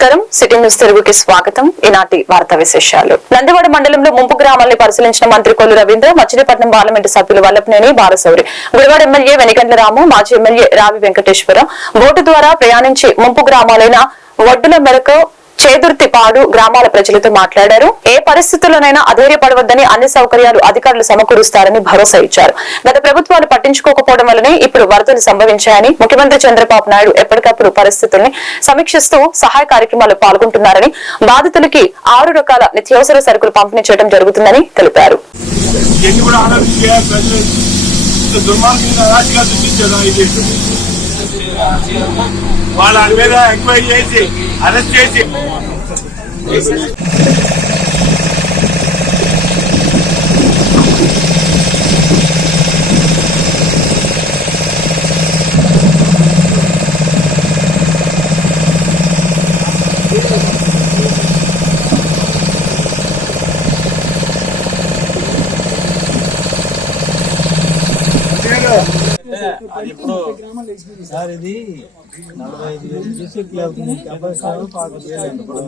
నమస్కారం. City news తెలుగుకి స్వాగతం. ఈనాటి వార్తా విశేషాలు. నందివాడ మండలంలో ముంపు గ్రామాలను పరిశీలించిన మంత్రి కొల్లు రవీంద్ర, మచిలీపట్నం పార్లమెంటు సభ్యులు వల్లభనేని బాలశౌరి, గుడివాడ ఎమ్మెల్యే వెనిగండ్ల రాము, మాజీ ఎమ్మెల్యే రావి వెంకటేశ్వర బోటు ద్వారా ప్రయాణించి ముంపు గ్రామాలైన వడ్డుల మెరకు, చేదుర్తిపాడు గ్రామాల ప్రజలతో మాట్లాడారు. ఏ పరిస్థితుల్లోనైనా అధైర్యపడవద్దని, అన్ని సౌకర్యాలు అధికారులు సమకూరుస్తారని భరోసా ఇచ్చారు. గత ప్రభుత్వాలు పట్టించుకోకపోవడం వల్లనే ఇప్పుడు వరదలు సంభవించాయని, ముఖ్యమంత్రి చంద్రబాబు నాయుడు ఎప్పటికప్పుడు పరిస్థితుల్ని సమీక్షిస్తూ సహాయ కార్యక్రమాల్లో పాల్గొంటున్నారని, బాధితులకి 6 రకాల నిత్యావసర సరుకులు పంపిణీ చేయడం జరుగుతుందని తెలిపారు. వాళ్ళ మీద ఎంక్వైరీ చేసి అరెస్ట్ చేసి ఇప్పుడు సార్ ఇది 45,000 డిస్ట్రిక్ట్ అవుతుంది. 50,000 45,000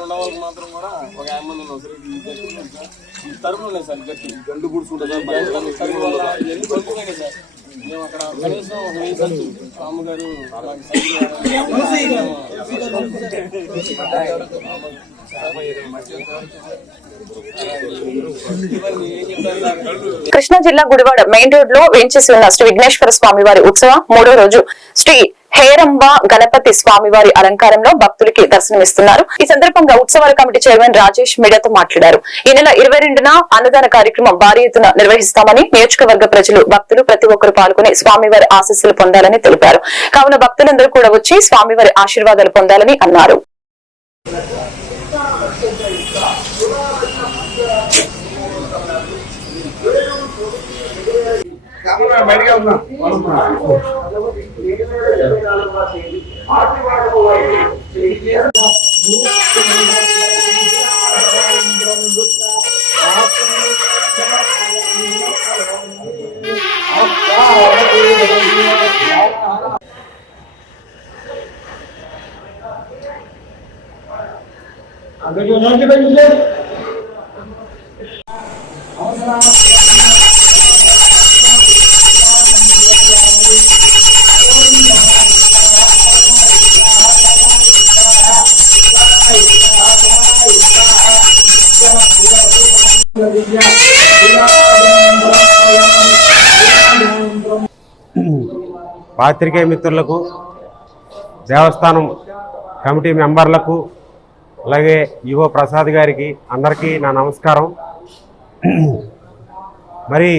45,000 మాత్రం కూడా ఒక 50 మంది ఉన్నాం సార్. ఈ తరువులు ఉన్నాయి సార్, గట్టి గండు పుడుచుకుంటుంది సార్. ఎన్ని పడుతున్నాయి సార్. మేము అక్కడ కనీసం ఒక 1000 సంచులు అమ్మగారు కృష్ణా జిల్లా గుడివాడ మెయిన్ రోడ్ లో వేంచేసి ఉన్న శ్రీ విఘ్నేశ్వర స్వామి వారి ఉత్సవం 3వ రోజు శ్రీ హేరంబ గణపతి స్వామివారి అలంకారంలో భక్తులకి దర్శనమిస్తున్నారు. ఈ సందర్భంగా ఉత్సవాల కమిటీ చైర్మన్ రాజేష్ మీడియాతో మాట్లాడారు. ఈ నెల 22న అన్నదాన కార్యక్రమం భారీ ఎత్తున నిర్వహిస్తామని, నియోజకవర్గ ప్రజలు, భక్తులు ప్రతి ఒక్కరు పాల్గొని స్వామివారి ఆశీస్సులు పొందాలని తెలిపారు. కావున భక్తులందరూ కూడా వచ్చి స్వామివారి ఆశీర్వాదాలు పొందాలని అన్నారు. పాత్రికేయ మిత్రులకు, దేవస్థానం కమిటీ మెంబర్లకు, అలాగే ఈవో ప్రసాద్ గారికి అందరికీ నా నమస్కారం. మరి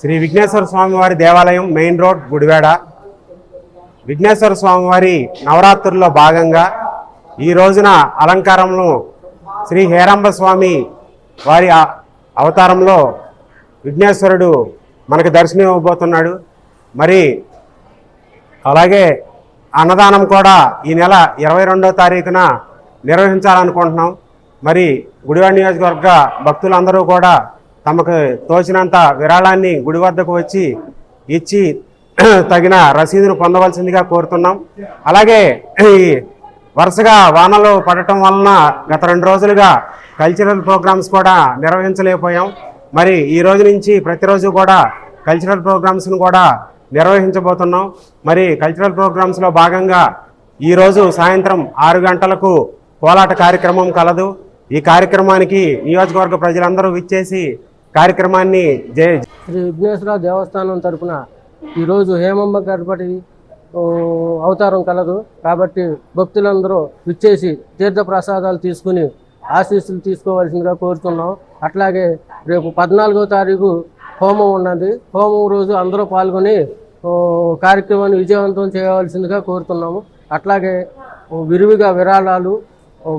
శ్రీ విఘ్నేశ్వర స్వామివారి దేవాలయం మెయిన్ రోడ్ గుడివాడ విఘ్నేశ్వర స్వామివారి నవరాత్రుల్లో భాగంగా ఈ రోజున అలంకారంలో శ్రీ హేరంబ స్వామి వారి అవతారంలో విఘ్నేశ్వరుడు మనకు దర్శనం ఇవ్వబోతున్నాడు. మరి అలాగే అన్నదానం కూడా ఈ నెల 22వ తారీఖున నిర్వహించాలనుకుంటున్నాం. మరి గుడివాడ నియోజకవర్గ భక్తులందరూ కూడా తమకు తోచినంత విరాళాన్ని గుడి వద్దకు వచ్చి ఇచ్చి తగిన రసీదును పొందవలసిందిగా కోరుతున్నాం. అలాగే వరుసగా వానలు పడటం వలన గత 2 రోజులుగా కల్చరల్ ప్రోగ్రామ్స్ కూడా నిర్వహించలేకపోయాం. మరి ఈ రోజు నుంచి ప్రతిరోజు కూడా కల్చరల్ ప్రోగ్రామ్స్ను కూడా నిర్వహించబోతున్నాం. మరి కల్చరల్ ప్రోగ్రామ్స్లో భాగంగా ఈరోజు సాయంత్రం 6 గంటలకు కోలాట కార్యక్రమం కలదు. ఈ కార్యక్రమానికి నియోజకవర్గ ప్రజలందరూ విచ్చేసి కార్యక్రమాన్ని శ్రీ విఘ్నేశ్వర దేవస్థానం తరఫున ఈరోజు హేమంబ గణపతి అవతారం కలదు. కాబట్టి భక్తులందరూ విచ్చేసి తీర్థ ప్రసాదాలు తీసుకుని ఆశీస్సులు తీసుకోవాల్సిందిగా కోరుతున్నాం. అట్లాగే రేపు 14వ తారీఖు హోమం ఉన్నది. హోమం రోజు అందరూ పాల్గొని కార్యక్రమాన్ని విజయవంతం చేయవలసిందిగా కోరుతున్నాము. అట్లాగే విరివిగా విరాళాలు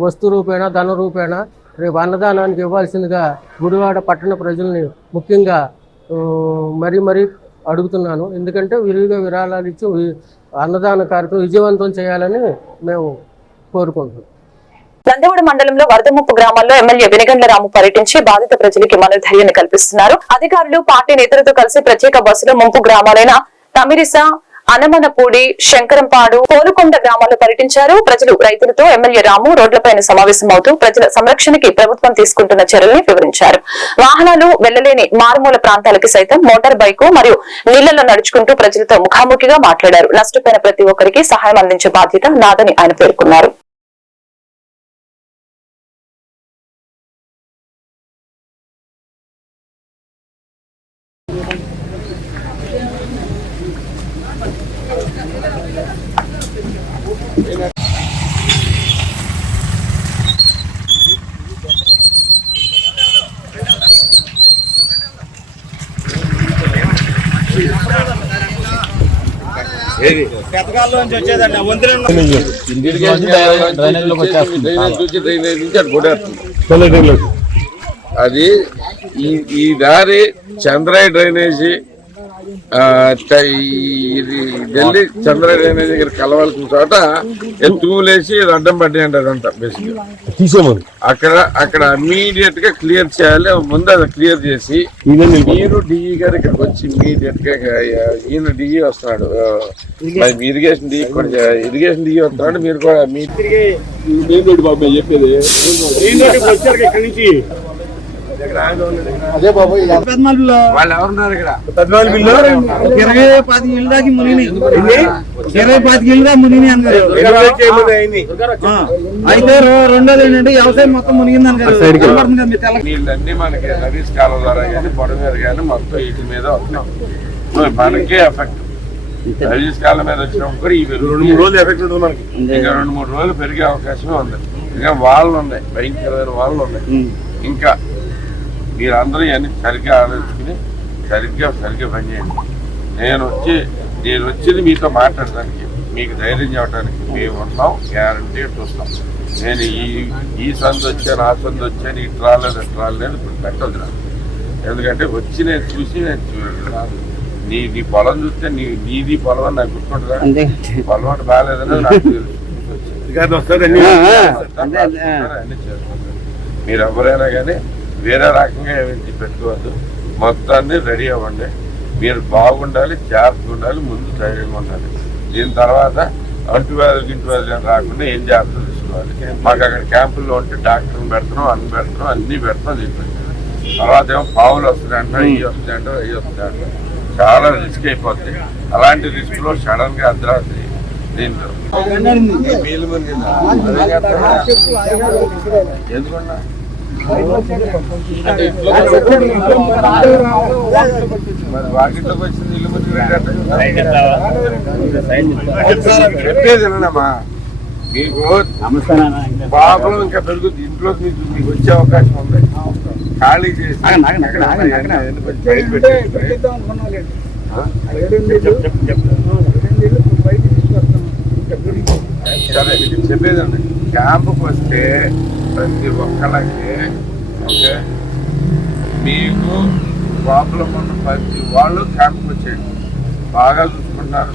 వస్తు రూపేణ ధన రూపేణ రేపు అన్నదానానికి ఇవ్వాల్సిందిగా గుడివాడ పట్టణ ప్రజల్ని ముఖ్యంగా మరీ అడుగుతున్నాను. ఎందుకంటే విరివిగా విరాళాలు ఇచ్చి అన్నదాన కార్యక్రమం విజయవంతం చేయాలని మేము కోరుకుంటున్నాం. నందివాడ మండలంలో వరద ముప్పు గ్రామాల్లో ఎమ్మెల్యే వెనిగండ్ల రాము పర్యటించి బాధిత ప్రజలకి మనోధైర్యాన్ని కల్పిస్తున్నారు. అధికారులు పార్టీ నేతలతో కలిసి ప్రత్యేక బస్సులో ముంపు గ్రామాలైన తమిరిస, అనమనపూడి, శంకరంపాడు, పోలుకొండ గ్రామాల్లో పర్యటించారు. ప్రజలు, రైతులతో ఎమ్మెల్యే రాము రోడ్లపైన సమావేశమవుతూ ప్రజల సంరక్షణకి ప్రభుత్వం తీసుకుంటున్న చర్యల్ని వివరించారు. వాహనాలు వెళ్లలేని మారుమూల ప్రాంతాలకి సైతం మోటార్ బైకు మరియు నీళ్లలో నడుచుకుంటూ ప్రజలతో ముఖాముఖిగా మాట్లాడారు. నష్టపోయిన ప్రతి ఒక్కరికి సహాయం అందించే బాధ్యత నాదని ఆయన పేర్కొన్నారు. అది ఈ దారి చంద్రాయి డ్రైనేజీ ఢిల్లీ చంద్రాయి డ్రైనేజీ దగ్గర కలవాల్సిన చోట తూలేసి అడ్డం పడ్డాయి అంట. అదంతా బేసిక్ తీసేమని అక్కడ ఇమ్మీడియట్ గా క్లియర్ చేయాలి. ముందు అది క్లియర్ చేసి మీరు డిఈ గారు ఇక్కడికి వచ్చి ఇమ్మీడియట్ గా ఈయన డిఈ వస్తున్నాడు, ఇరిగేషన్ డిఈ వస్తున్నాడు. మీరు కూడా బాబు చెప్పేది అదే బాబు వాళ్ళు ఎవరున్నారు ఇక్కడ 20-25 ఏళ్ళ దాకా మునిని 20-25 ఏళ్ళ మునిని అన్నారు. అయితే రెండోది ఏంటంటే వ్యవసాయం మొత్తం మునిగింది అన్నారు. నీళ్ళన్నీ మనకి నదీస్ కాలం ద్వారా కానీ పొడ మీద కానీ మొత్తం వీటి మీద వస్తున్నాం. మనకే ఎఫెక్ట్ నదీస్ కాలం మీద వచ్చినప్పుడు కూడా ఈ 2-3 రోజులు ఎఫెక్ట్ ఉంటుంది మనకి. ఇంకా 2-3 రోజులు పెరిగే అవకాశమే ఉంది. ఇంకా వాళ్ళు ఉన్నాయి, భయంకరమైన వాళ్ళు ఉన్నాయి. ఇంకా మీరందరూ ఇవన్నీ సరిగ్గా ఆలోచించుకుని సరిగ్గా పనిచేయండి. నేను వచ్చింది మీతో మాట్లాడటానికి, మీకు ధైర్యం చెప్పడానికి మేము ఉన్నాం. గ్యారంటీ చూస్తాం. నేను ఈ సందు వచ్చాను, ఆ సందు వచ్చాను, ఇటు రాలేదు ఇప్పుడు పెట్టదు నాకు. ఎందుకంటే వచ్చి నేను చూసి నీ పొలం చూస్తే నీది పొలం అని నాకు గుర్తుంటుందా? పొలం అంటే బాగాలేదని నాకు తెలుసు. అన్ని చేస్తారు. మీరు ఎవరైనా కానీ వేరే రకంగా ఏమైనా పెట్టుకోవద్దు. మొత్తాన్ని రెడీ అవ్వండి. మీరు బాగుండాలి, జాగ్రత్తగా ఉండాలి, ముందు ధైర్యంగా ఉండాలి. దీని తర్వాత అంటువ్యాధులు రాకుండా ఏం జాగ్రత్తలు తీసుకోవాలి. మాకు అక్కడ క్యాంపుల్లో ఉంటే డాక్టర్ని పెడుతున్నాం, అన్ని పెడుతున్నాం. దీంట్లో తర్వాత ఏమో పావులు వస్తున్నాయంట, ఇవి వస్తాయంట. చాలా రిస్క్ అయిపోద్ది. అలాంటి రిస్క్ లో సడన్ గా అర్ధరాత్రి దీంట్లో ఎందుకన్నా మరి వాకిట్లోకి వచ్చింది ఇల్లు మంది చెప్పేదేనమ్మా. మీకు ప్రాబ్లం ఇంకా పెరుగుతుంది. ఇంట్లోకి మీకు వచ్చే అవకాశం ఉంది. ఖాళీ చేసి సరే చెప్పేదండి. క్యాంపుకి వస్తే ప్రతి ఒక్కళ్ళకి ఓకే, మీకు ప్రాబ్లం ఉన్న ప్రతి వాళ్ళు క్యాంపుకి వచ్చేయండి. బాగా చూసుకుంటున్నారు,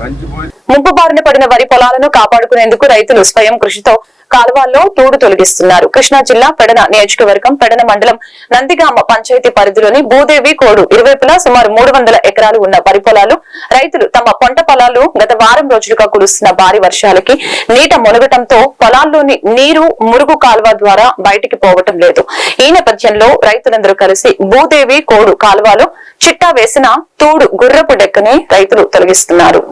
మంచి పోయి. ముంపు బారిన పడిన వరి పొలాలను కాపాడుకునేందుకు రైతులు స్వయం కృషితో కాలువల్లో తూడు తొలగిస్తున్నారు. కృష్ణా జిల్లా పెడన నియోజకవర్గం పెడన మండలం నందిగామ పంచాయతీ పరిధిలోని భూదేవి కోడు ఇరువైపులా సుమారు 300 ఎకరాలు ఉన్న వరి పొలాలు రైతులు తమ పంట పొలాలు గత వారం రోజులుగా కురుస్తున్న భారీ వర్షాలకి నీట మునగటంతో పొలాల్లోని నీరు మురుగు కాలువ ద్వారా బయటికి పోవటం లేదు. ఈ నేపథ్యంలో రైతులందరూ కలిసి భూదేవి కోడు కాలువలో చిట్టా వేసిన తూడు గుర్రపు డెక్కని రైతులు తొలగిస్తున్నారు.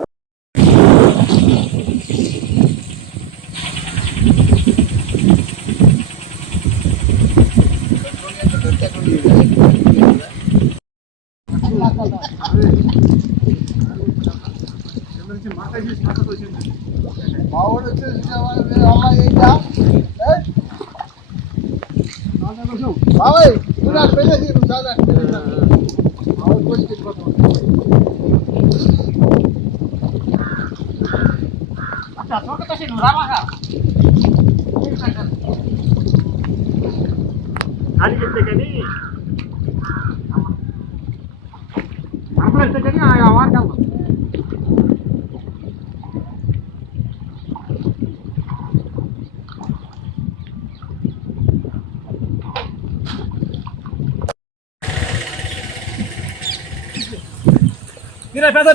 చెప్తే కానీ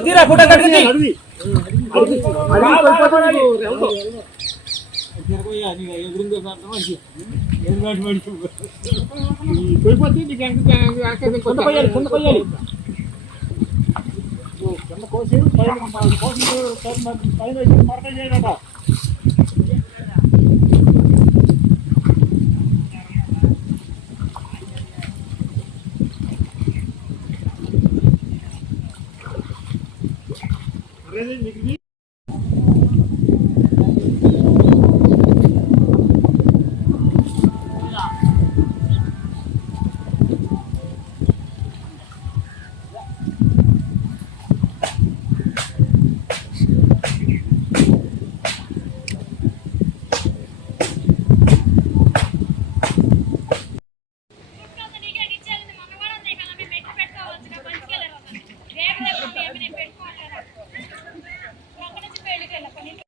తీరా ఫోటో కట్టి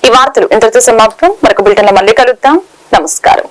ఈ వార్తలు ఇంతటితో సమాప్తం. మరొక బులెటిన్ లో మళ్ళీ కలుద్దాం. నమస్కారం.